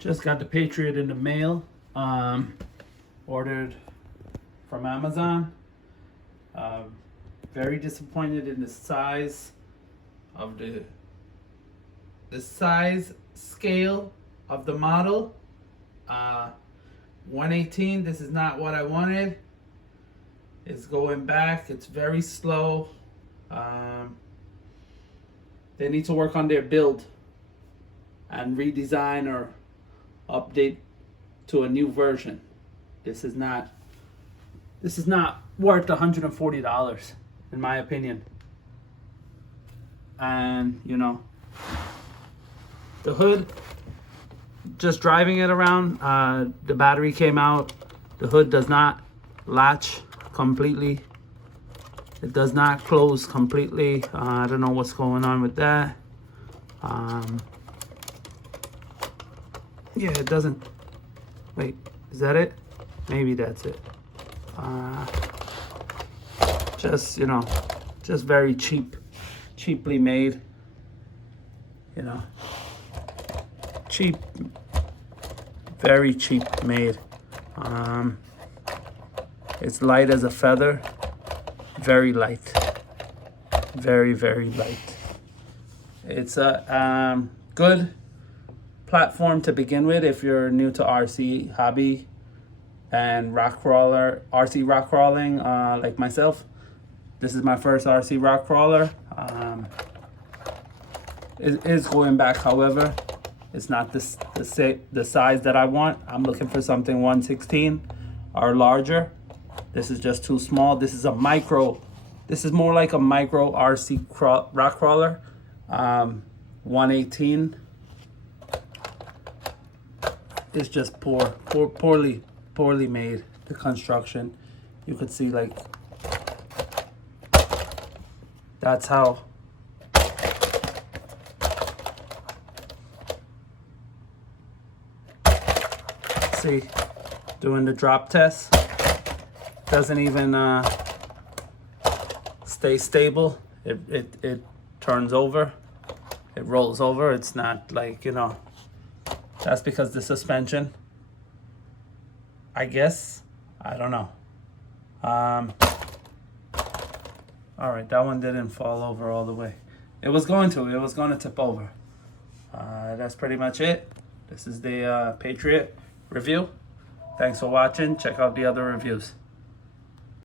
Just got the Patriot in the mail. Ordered from Amazon. Very disappointed in the size of the size scale of the model. 118. This is not what I wanted. It's going back. It's very slow. They need to work on their build and redesign or update to a new version. This is not worth $140 in my opinion. And you know, the hood, just driving it around, the battery came out. The hood does not latch completely. It does not close completely. I don't know what's going on with that. Yeah, it doesn't. Wait, is that it? Maybe that's it. Just, you know, just very cheaply made. You know, cheap, very cheap made. It's light as a feather. Very light. Very, very light. It's a good platform to begin with if you're new to RC hobby and RC rock crawling, like myself. This is my first RC rock crawler. It is going back, however, it's not the size that I want. I'm looking for something 116 or larger. This is just too small. This is a micro. This is more like a micro RC rock crawler. 118. It's just poorly made. The construction, you could see, like, that's how. See, doing the drop test, doesn't even stay stable. It turns over, it rolls over. It's not like, you know, that's because the suspension, I guess. I don't know. All right, that one didn't fall over all the way. It was going to tip over. That's pretty much it. This is the Patriot review. Thanks for watching. Check out the other reviews.